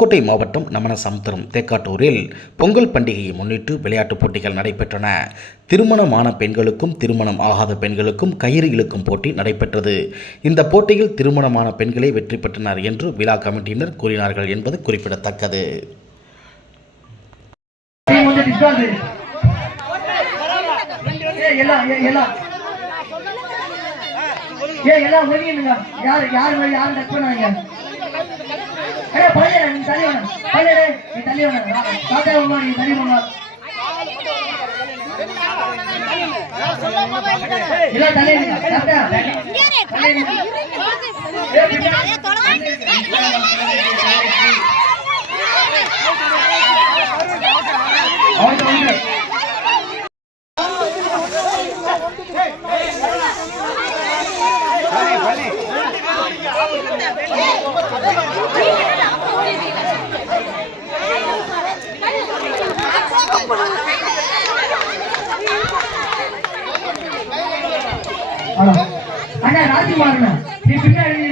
புதுக்கோட்டை மாவட்டம் நமனசமுத்திரம் தேக்காட்டூரில் பொங்கல் பண்டிகையை முன்னிட்டு விளையாட்டுப் போட்டிகள் நடைபெற்றன. திருமணமான பெண்களுக்கும் திருமணம் ஆகாத பெண்களுக்கும் கயிறு இழுக்கும் போட்டி நடைபெற்றது. இந்த போட்டியில் திருமணமான பெண்களே வெற்றி பெற்றனர் என்று விழா கமிட்டியினர் கூறினார்கள் என்பது குறிப்பிடத்தக்கது. அண்ணா ராஜ்குமார் நீ பின்னாடி